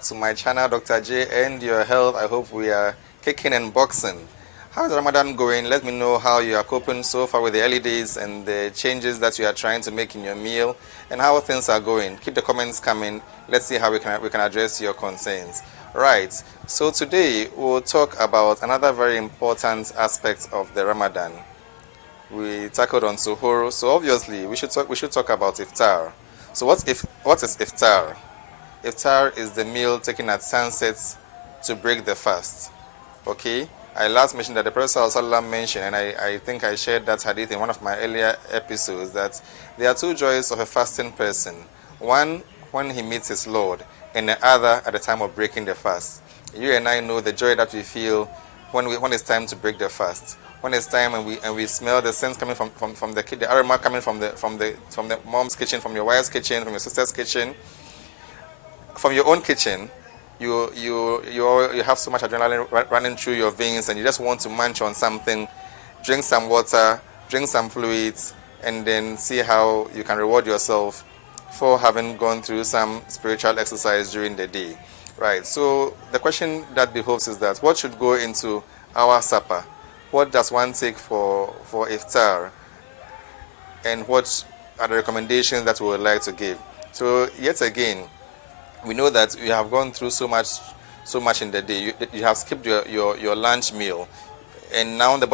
back to my channel, Dr. J and your health. I hope we are kicking and boxing. How is Ramadan going? Let me know how you are coping so far with the early days and the changes that you are trying to make in your meal and how things are going. Keep the comments coming. Let's see how we can address your concerns. Right. So today we'll talk about another very important aspect of the Ramadan. We tackled on Suhoor, so obviously we should talk about Iftar. So what is Iftar? Iftar is the meal taken at sunset to break the fast. Okay? I last mentioned that the Prophet ﷺ mentioned, and I think I shared that hadith in one of my earlier episodes, that there are two joys of a fasting person. One, when he meets his Lord, and the other at the time of breaking the fast. You and I know the joy that we feel when it's time to break the fast. When it's time and we smell the scents coming from the kid, the aroma coming from the mom's kitchen, from your wife's kitchen, from your sister's kitchen, from your own kitchen, you have so much adrenaline running through your veins, and you just want to munch on something, drink some water, drink some fluids, and then see how you can reward yourself for having gone through some spiritual exercise during the day. Right. So the question that behoves is that what should go into our supper? What does one take for Iftar? And what are the recommendations that we would like to give? So yet again, we know that we have gone through so much in the day. You have skipped your lunch meal, and now the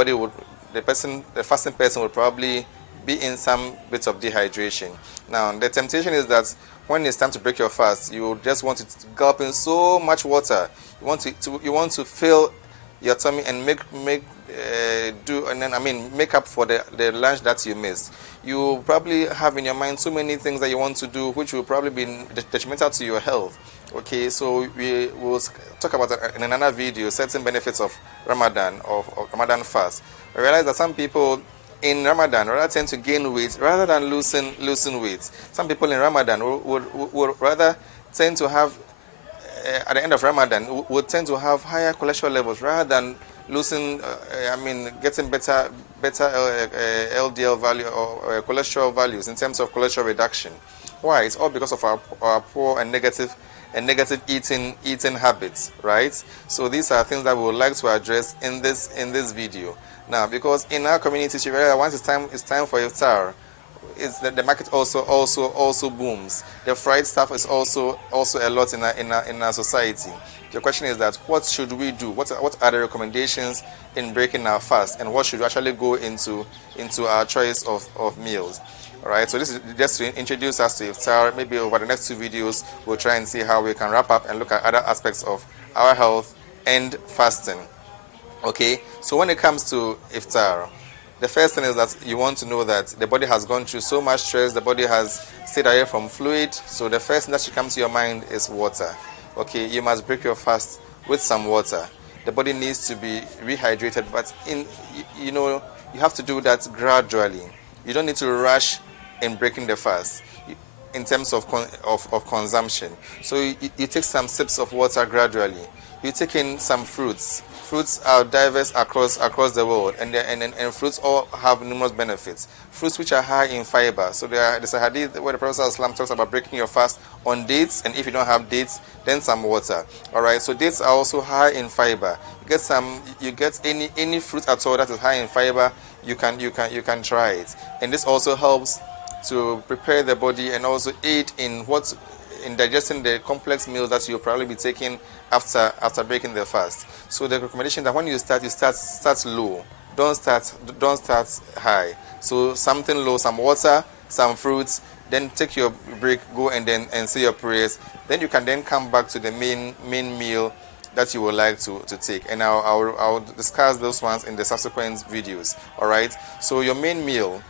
fasting person would probably be in some bits of dehydration. Now the temptation is that when it's time to break your fast, you just want to gulp in so much water. You want to fill your tummy and make up for the lunch that you missed. You probably have in your mind so many things that you want to do, which will probably be detrimental to your health. Okay, so we will talk about in another video certain benefits of Ramadan, of Ramadan fast. I realize that some people in Ramadan rather tend to gain weight rather than loosen weight. Some people in Ramadan would rather tend to have at the end of Ramadan would tend to have higher cholesterol levels rather than getting better LDL value or cholesterol values in terms of cholesterol reduction. Why? It's all because of our poor and negative eating habits, right? So these are things that we would like to address in this video. Now, because in our communities, you realize once it's time for Iftar, the market also booms. The fried stuff is also a lot in our society. The question is that what should we do? What are the recommendations in breaking our fast, and what should actually go into our choice of meals? All right. So this is just to introduce us to Iftar. Maybe over the next two videos, we'll try and see how we can wrap up and look at other aspects of our health and fasting. Okay. So when it comes to Iftar, the first thing is that you want to know that the body has gone through so much stress, the body has stayed away from fluid. So the first thing that should come to your mind is water. Okay, you must break your fast with some water. The body needs to be rehydrated, but you have to do that gradually. You don't need to rush in breaking the fast in terms of consumption. So you take some sips of water gradually. You take in some fruits. Fruits are diverse across the world, and fruits all have numerous benefits. Fruits which are high in fiber. So there's a hadith where the Prophet ﷺ talks about breaking your fast on dates, and if you don't have dates, then some water. All right. So dates are also high in fiber. You get any fruit at all that is high in fiber. You can try it, and this also helps to prepare the body and also aid in digesting the complex meals that you'll probably be taking after breaking the fast. So the recommendation that when you start low. Don't start high. So something low, some water, some fruits, then take your break, go and say your prayers. Then you can then come back to the main meal that you would like to take. And I'll discuss those ones in the subsequent videos. All right. So your main meal,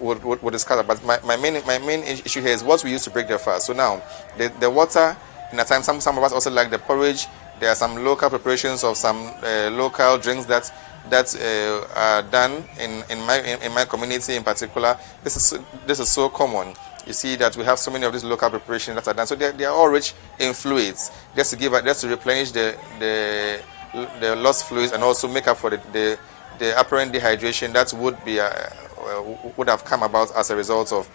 we'll discuss it. But my main issue here is what we use to break the fast. So now, the water, in a time, some of us also like the porridge. There are some local preparations of some local drinks that are done in my community in particular. This is so common. You see that we have so many of these local preparations that are done. So they are all rich in fluids, just to replenish the lost fluids and also make up for the apparent dehydration that would be would have come about as a result of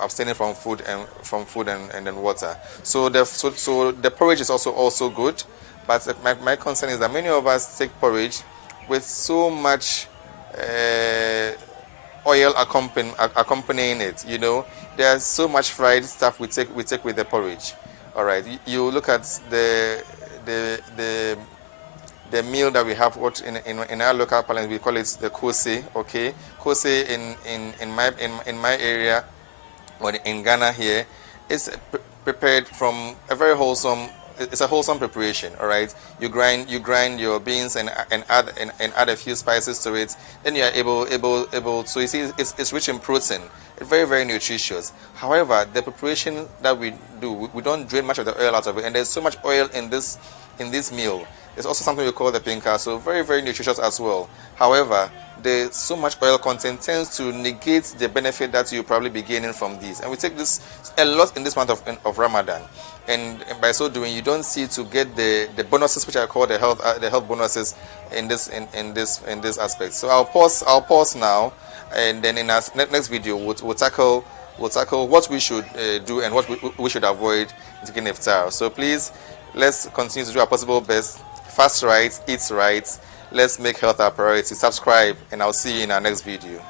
abstaining from food and then water. So the porridge is also good, but my concern is that many of us take porridge with so much oil accompanying it. There's so much fried stuff we take with the porridge. All right, you look at the meal that we have, what in our local parlance we call it the kose. Okay, kose in my area or in Ghana here is prepared from a very wholesome. It's a wholesome preparation. All right, you grind your beans and add a few spices to it. Then you are able. So you see, it's rich in protein. It's very, very nutritious. However, the preparation that we do, we don't drain much of the oil out of it, and there's so much oil in this meal. There's also something we call the pinka, so very, very nutritious as well. However, the so much oil content tends to negate the benefit that you probably be gaining from these. And we take this a lot in this month of Ramadan. And by so doing, you don't see to get the bonuses, which I call the health bonuses in this aspect. So I'll pause now, and then in our next video we'll tackle what we should do and what we should avoid taking iftar. So please, let's continue to do our possible best. Fast right, eat right. Let's make health our priority. Subscribe, and I'll see you in our next video.